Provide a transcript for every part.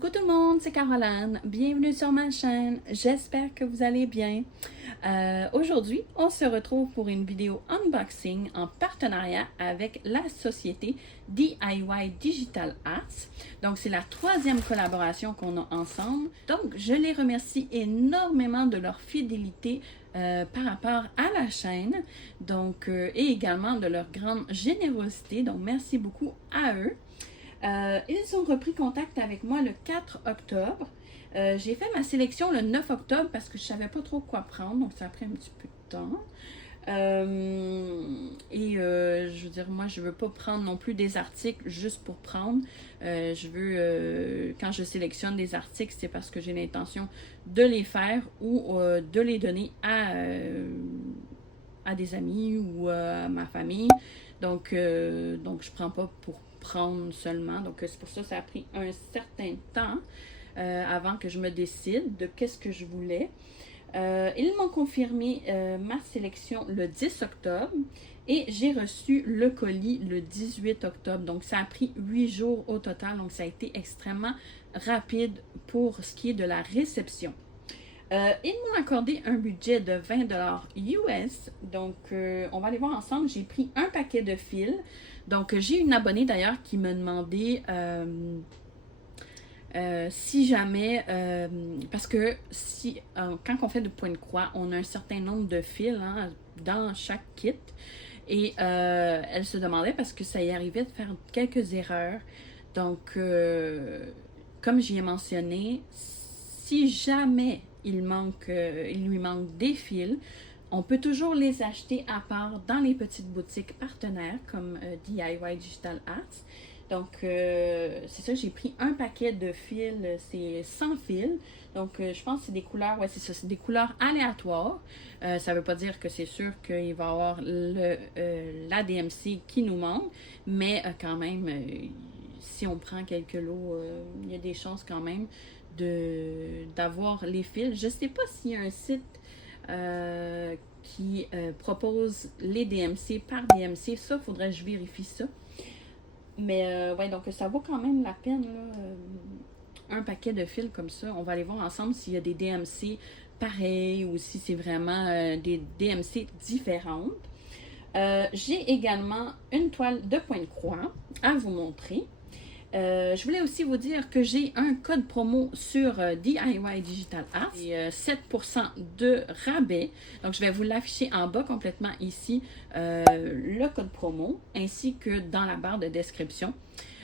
Coucou tout le monde, c'est Caroline. Bienvenue sur ma chaîne. J'espère que vous allez bien. Aujourd'hui, on se retrouve pour une vidéo unboxing en partenariat avec la société DIY Digital Arts. Donc, c'est la troisième collaboration qu'on a ensemble. Donc, je les remercie énormément de leur fidélité par rapport à la chaîne. Donc, et également de leur grande générosité. Donc, merci beaucoup à eux. Ils ont repris contact avec moi le 4 octobre. J'ai fait ma sélection le 9 octobre parce que je ne savais pas trop quoi prendre, donc ça a pris un petit peu de temps. Je veux dire, moi, je ne veux pas prendre non plus des articles juste pour prendre. Je veux, quand je sélectionne des articles, c'est parce que j'ai l'intention de les faire ou de les donner à des amis ou à ma famille. Donc je ne prends pas pour prendre seulement. Donc, c'est pour ça que ça a pris un certain temps avant que je me décide de qu'est-ce que je voulais. Ils m'ont confirmé ma sélection le 10 octobre et j'ai reçu le colis le 18 octobre. Donc, ça a pris 8 jours au total. Donc, ça a été extrêmement rapide pour ce qui est de la réception. Ils m'ont accordé un budget de 20 US. Donc, on va aller voir ensemble. J'ai pris un paquet de fils. Donc, j'ai une abonnée d'ailleurs qui me demandait si jamais, parce que si quand on fait de point de croix, on a un certain nombre de fils dans chaque kit. Et elle se demandait parce que ça y arrivait de faire quelques erreurs. Donc, comme j'y ai mentionné, si jamais il lui manque des fils, on peut toujours les acheter à part dans les petites boutiques partenaires comme DIY Digital Arts. Donc, c'est ça, j'ai pris un paquet de fils, c'est 100 fils. Donc, je pense que c'est des couleurs, ouais, c'est ça, c'est des couleurs aléatoires. Ça ne veut pas dire que c'est sûr qu'il va y avoir l'ADMC qui nous manque, mais quand même, si on prend quelques lots, il y a des chances quand même d'avoir les fils. Je ne sais pas s'il y a un site qui propose les DMC par DMC. Ça, il faudrait que je vérifie ça. Mais ouais, donc ça vaut quand même la peine, là, un paquet de fils comme ça. On va aller voir ensemble s'il y a des DMC pareils ou si c'est vraiment des DMC différentes. J'ai également une toile de point de croix à vous montrer. Je voulais aussi vous dire que j'ai un code promo sur DIY Digital Arts et 7% de rabais. Donc, je vais vous l'afficher en bas complètement ici, le code promo, ainsi que dans la barre de description.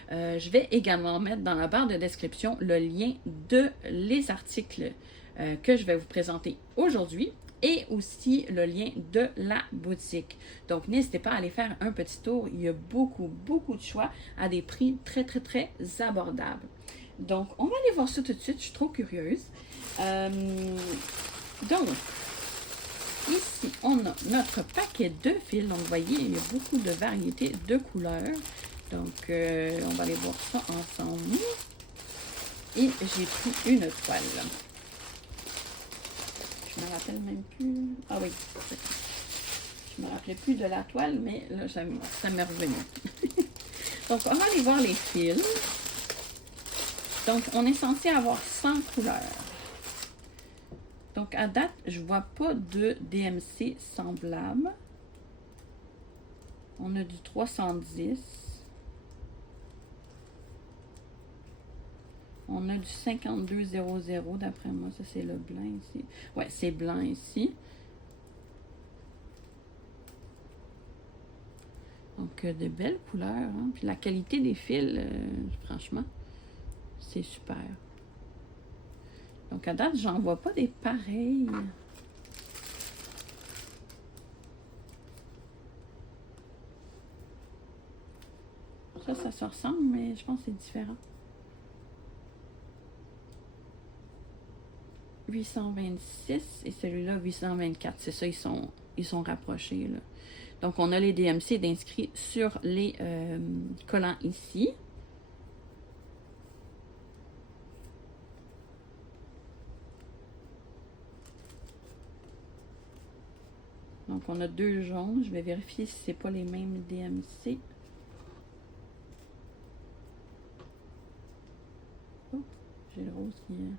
Je vais également mettre dans la barre de description le lien de les articles que je vais vous présenter aujourd'hui et aussi le lien de la boutique. Donc, n'hésitez pas à aller faire un petit tour. Il y a beaucoup, beaucoup de choix à des prix très, très, très abordables. Donc, on va aller voir ça tout de suite. Je suis trop curieuse. Donc, ici, on a notre paquet de fils. Donc, vous voyez, il y a beaucoup de variétés de couleurs. Donc, on va aller voir ça ensemble. Et j'ai pris une toile. Je me rappelle même plus. Ah oui, je me rappelais plus de la toile, mais là, ça m'est revenu. Donc, on va aller voir les fils. Donc, on est censé avoir 100 couleurs. Donc, à date, je ne vois pas de DMC semblable. On a du 310. On a du 5200, d'après moi. Ça, c'est le blanc ici. Ouais, c'est blanc ici. Donc, de belles couleurs. Hein? Puis la qualité des fils, franchement, c'est super. Donc, à date, j'en vois pas des pareils. Ça se ressemble, mais je pense que c'est différent. 826 et celui-là 824. C'est ça, ils sont rapprochés, là. Donc, on a les DMC d'inscrits sur les collants ici. Donc, on a deux jaunes. Je vais vérifier si ce n'est pas les mêmes DMC. Oh, le rose qui est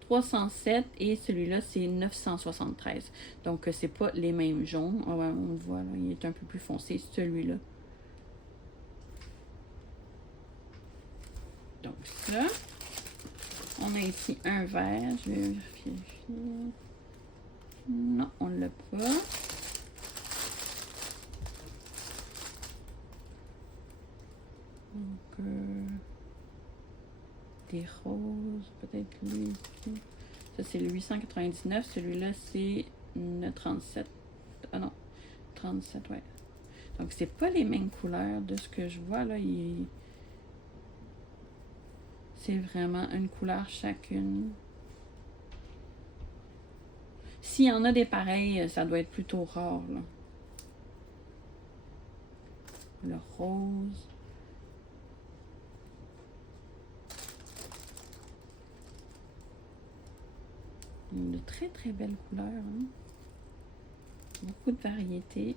307 et celui-là, c'est 973. Donc, c'est pas les mêmes jaunes. Ah ouais, on le voit, là, il est un peu plus foncé, celui-là. Donc, ça. On a ici un vert. Je vais vérifier. Non, on l'a pas. Donc, des roses, peut-être lui ici. Ça, c'est le 899. Celui-là, c'est le 37. Ah non, 37, ouais. Donc, c'est pas les mêmes couleurs de ce que je vois, là. C'est vraiment une couleur chacune. S'il y en a des pareils, ça doit être plutôt rare, là. Le rose. De très très belles couleurs. Hein? Beaucoup de variétés.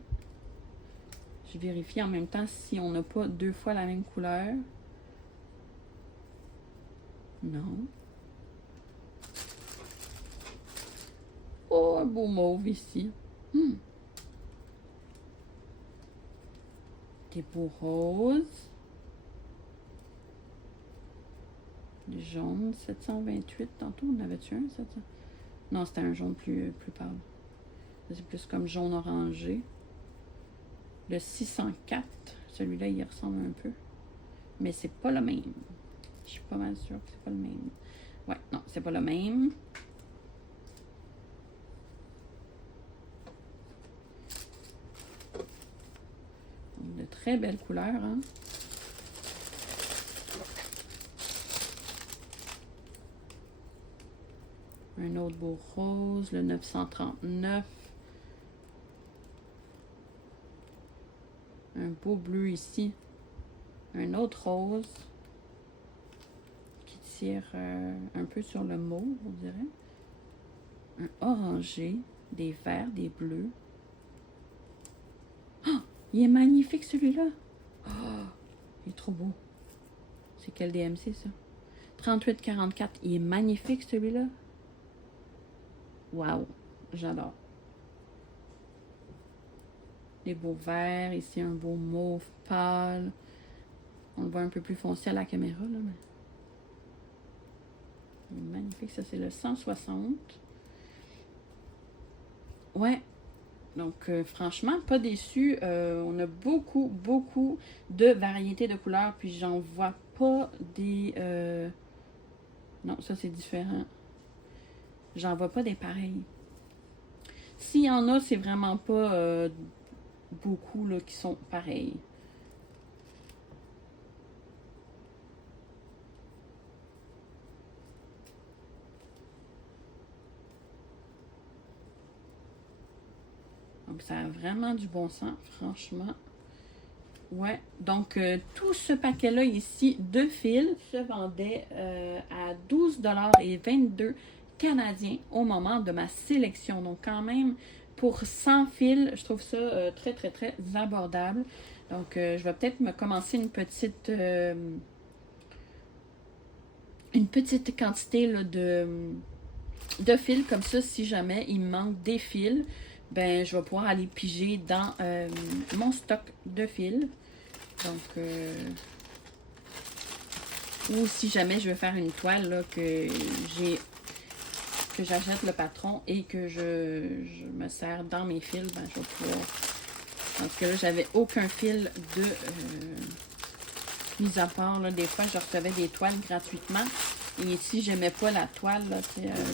Je vérifie en même temps si on n'a pas deux fois la même couleur. Non. Oh, un beau mauve ici. Des beaux roses. Du jaune, 728. Tantôt, on avait-tu un 700? Non, c'était un jaune plus pâle. C'est plus comme jaune orangé. Le 604, celui-là, il ressemble un peu. Mais c'est pas le même. Je suis pas mal sûre que c'est pas le même. Ouais, non, c'est pas le même. De très belles couleurs, hein? Un autre beau rose, le 939. Un beau bleu ici. Un autre rose qui tire un peu sur le mauve, on dirait. Un orangé, des verts, des bleus. Oh, il est magnifique celui-là. Oh, il est trop beau. C'est quel DMC ça? 3844. Il est magnifique celui-là. Wow, j'adore. Des beaux verts, ici un beau mauve pâle. On le voit un peu plus foncé à la caméra, là, mais... Il est magnifique, ça c'est le 160. Ouais, donc franchement, pas déçu. On a beaucoup de variétés de couleurs, puis j'en vois pas des... Non, ça c'est différent. J'en vois pas des pareils. S'il y en a, c'est vraiment pas beaucoup là, qui sont pareils. Donc, ça a vraiment du bon sens, franchement. Ouais, donc tout ce paquet-là ici de fils se vendait à 12,22 $ canadiens au moment de ma sélection. Donc quand même, pour 100 fils, je trouve ça très abordable. Donc je vais peut-être me commencer une petite quantité là, de fils comme ça. Si jamais il me manque des fils, ben je vais pouvoir aller piger dans mon stock de fils. Donc, ou si jamais je veux faire une toile là, que j'achète le patron et que je me sers dans mes fils, ben je vais pouvoir. Parce que là, j'avais aucun fil de mis à part, là, des fois, je recevais des toiles gratuitement. Et si j'aimais pas la toile, là,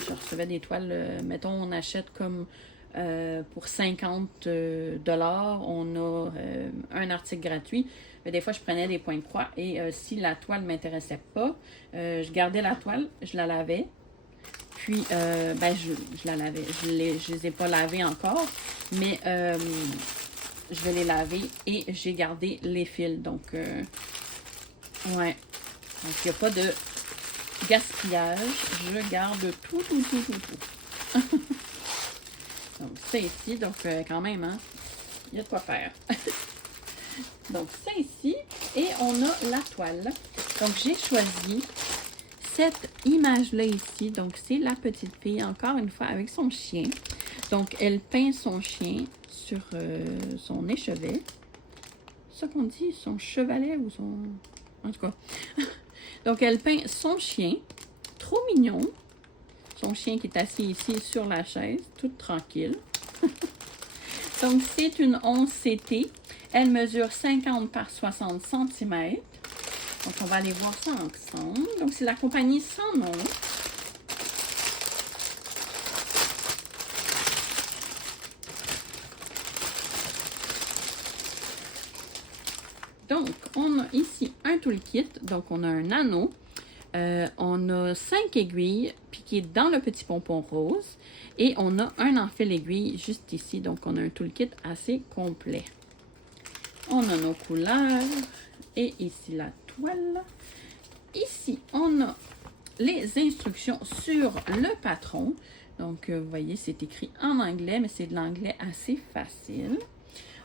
je recevais des toiles, mettons, on achète comme pour 50 $, on a un article gratuit. Mais des fois, je prenais des points de croix et si la toile ne m'intéressait pas, je gardais la toile, je la lavais. Puis, ben, je la lavais. Je les ai pas lavées encore, mais je vais les laver et j'ai gardé les fils. Donc, ouais. Donc, il n'y a pas de gaspillage. Je garde tout. Donc, ça ici, donc quand même, hein, il y a de quoi faire. Donc, ça ici, et on a la toile. Donc, j'ai choisi cette image-là ici, donc c'est la petite fille, encore une fois, avec son chien. Donc, elle peint son chien sur son échevet. C'est ça qu'on dit, son chevalet ou son... En tout cas. Donc, elle peint son chien, trop mignon. Son chien qui est assis ici sur la chaise, toute tranquille. Donc, c'est une 11 CT. Elle mesure 50 par 60 cm. Donc, on va aller voir ça ensemble. Donc, c'est la compagnie Sans Nom. Donc, on a ici un toolkit. Donc, on a un anneau. On a 5 aiguilles piquées dans le petit pompon rose. Et on a un enfil aiguille juste ici. Donc, on a un toolkit assez complet. On a nos couleurs. Et ici, la toile. Ici, on a les instructions sur le patron. Donc, vous voyez, c'est écrit en anglais, mais c'est de l'anglais assez facile.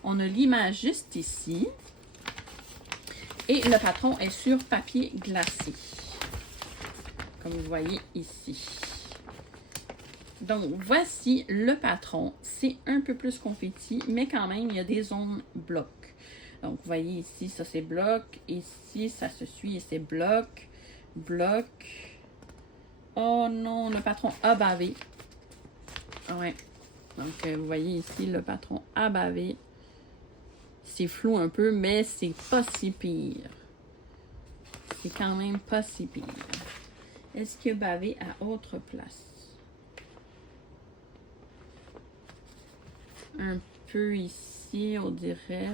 On a l'image juste ici. Et le patron est sur papier glacé. Comme vous voyez ici. Donc, voici le patron. C'est un peu plus confetti, mais quand même, il y a des zones blocs. Donc, vous voyez ici, ça c'est bloc. Ici, ça se suit et c'est bloc. Bloc. Oh non, le patron a bavé. Ouais. Donc, vous voyez ici, le patron a bavé. C'est flou un peu, mais c'est pas si pire. C'est quand même pas si pire. Est-ce qu'il a bavé à autre place? Un peu ici, on dirait.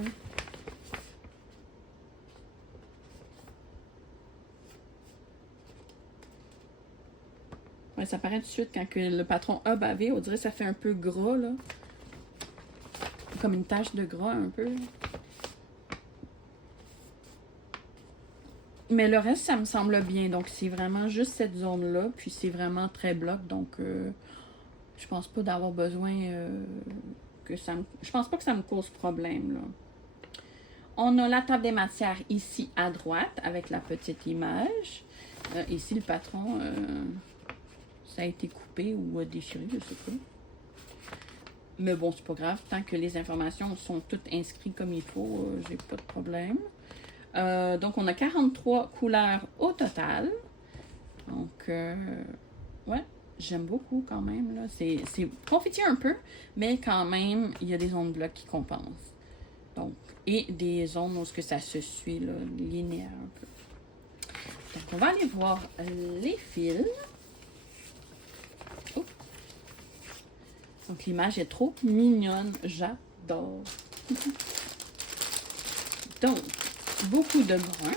Ouais, ça paraît tout de suite quand que le patron a bavé. On dirait que ça fait un peu gras, là. Comme une tache de gras, un peu. Mais le reste, ça me semble bien. Donc, c'est vraiment juste cette zone-là. Puis, c'est vraiment très bloc. Donc, je pense pas d'avoir besoin que ça me... Je pense pas que ça me cause problème, là. On a la table des matières ici à droite avec la petite image. Ici, le patron, ça a été coupé ou déchiré, je sais pas. Mais bon, c'est pas grave. Tant que les informations sont toutes inscrites comme il faut, j'ai pas de problème. Donc, on a 43 couleurs au total. Donc, ouais, j'aime beaucoup quand même. C'est confetti un peu, mais quand même, il y a des zones blocs qui compensent. Donc, et des zones où ça se suit, là, linéaire un peu. Donc, on va aller voir les fils. Oh. Donc, l'image est trop mignonne. J'adore. Donc, beaucoup de brun.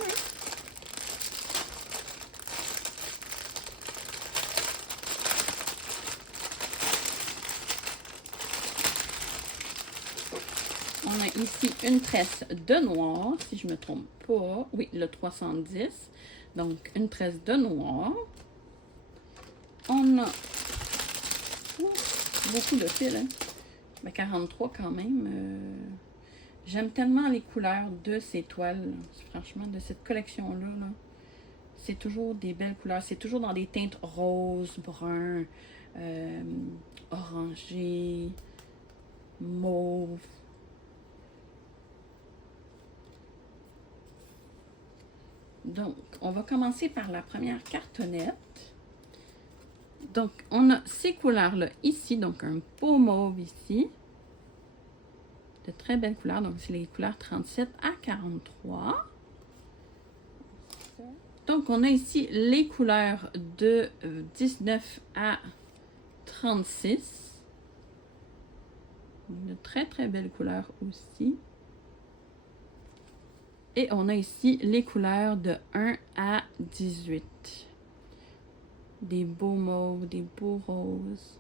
On a ici une tresse de noir, si je ne me trompe pas. Oui, le 310. Donc, une tresse de noir. On a beaucoup de fils. Hein? Mais 43 quand même. J'aime tellement les couleurs de ces toiles. Franchement, de cette collection-là. Là. C'est toujours des belles couleurs. C'est toujours dans des teintes roses, bruns, orangés, mauve. Donc, on va commencer par la première cartonnette. Donc, on a ces couleurs-là ici. Donc, un beau mauve ici. De très belles couleurs. Donc, c'est les couleurs 37 à 43. Donc, on a ici les couleurs de 19 à 36. De très, très belles couleurs aussi. Et on a ici les couleurs de 1 à 18. Des beaux mauves, des beaux roses.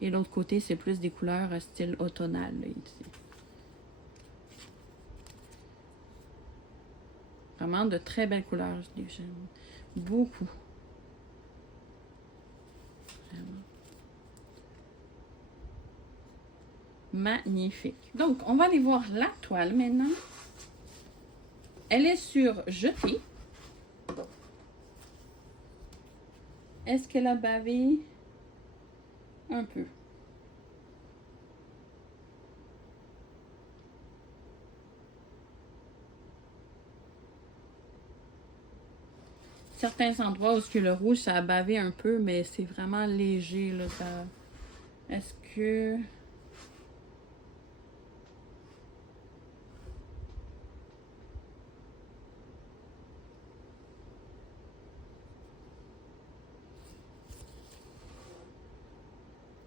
Et l'autre côté, c'est plus des couleurs style automnal, là, ici. Vraiment de très belles couleurs. J'aime beaucoup. Vraiment. Magnifique. Donc, on va aller voir la toile maintenant. Elle est sur jeté. Est-ce qu'elle a bavé? Un peu. Certains endroits où le rouge, ça a bavé un peu, mais c'est vraiment léger, là. Ça... Est-ce que...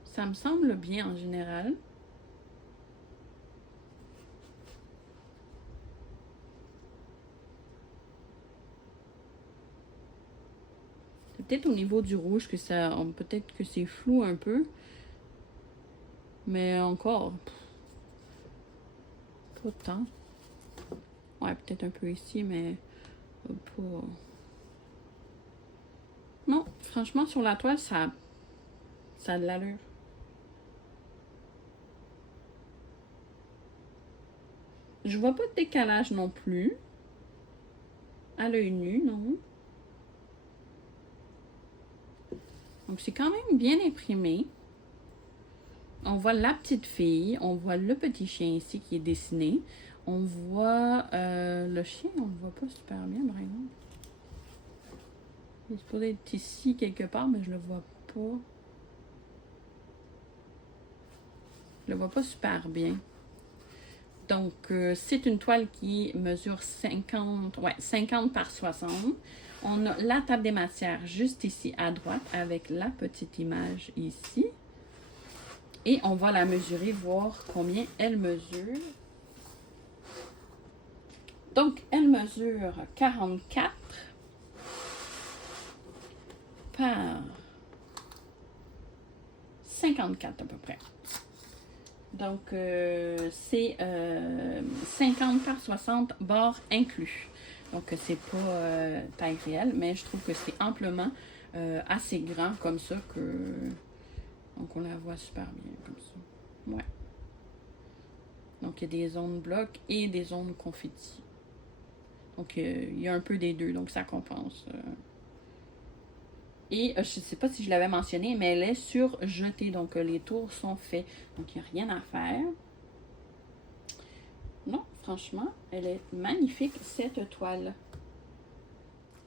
Ça me semble bien en général. C'est peut-être au niveau du rouge que ça... Peut-être que c'est flou un peu. Mais encore... Pas tant. Ouais, peut-être un peu ici, mais... Pas... Non, franchement, sur la toile, ça a de l'allure. Je vois pas de décalage non plus. À l'œil nu, non. Donc, c'est quand même bien imprimé. On voit la petite fille. On voit le petit chien ici qui est dessiné. On voit le chien, on le voit pas super bien, par exemple. Il est supposé être ici quelque part, mais je le vois pas. Je le vois pas super bien. Donc, c'est une toile qui mesure 50 par 60. On a la table des matières juste ici à droite avec la petite image ici. Et on va la mesurer, voir combien elle mesure. Donc, elle mesure 44 par 54 à peu près. Donc, c'est 50 par 60 bords inclus. Donc, c'est pas taille réelle, mais je trouve que c'est amplement assez grand comme ça que... Donc, on la voit super bien comme ça. Ouais. Donc, il y a des zones blocs et des zones confettis. Donc, il y a un peu des deux, donc ça compense. Et je ne sais pas si je l'avais mentionné, mais elle est surjetée. Donc, les tours sont faits. Donc, il n'y a rien à faire. Non, franchement, elle est magnifique, cette toile.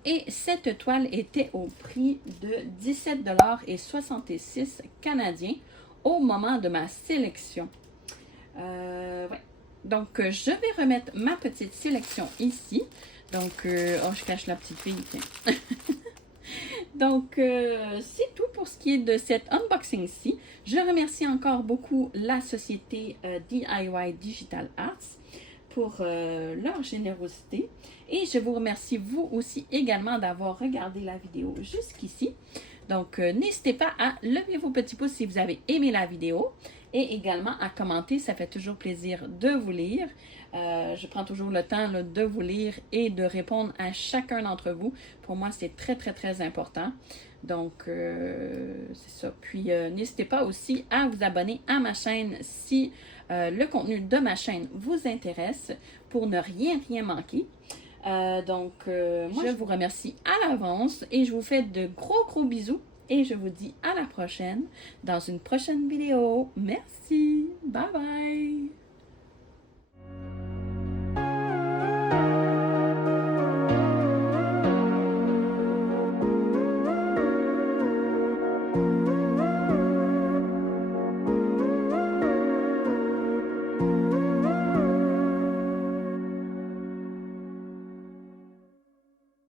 Et cette toile était au prix de 17,66 $ canadiens au moment de ma sélection. Ouais. Donc, je vais remettre ma petite sélection ici. Donc, oh, je cache la petite fille. Donc, c'est tout pour ce qui est de cet unboxing-ci. Je remercie encore beaucoup la société DIY Digital Arts pour leur générosité. Et je vous remercie vous aussi également d'avoir regardé la vidéo jusqu'ici. Donc, n'hésitez pas à lever vos petits pouces si vous avez aimé la vidéo et également à commenter. Ça fait toujours plaisir de vous lire. Je prends toujours le temps là, de vous lire et de répondre à chacun d'entre vous. Pour moi, c'est très, très, très important. Donc, c'est ça. Puis, n'hésitez pas aussi à vous abonner à ma chaîne si le contenu de ma chaîne vous intéresse pour ne rien manquer. Donc, moi, je vous remercie à l'avance et je vous fais de gros bisous. Et je vous dis à la prochaine dans une prochaine vidéo. Merci. Bye bye.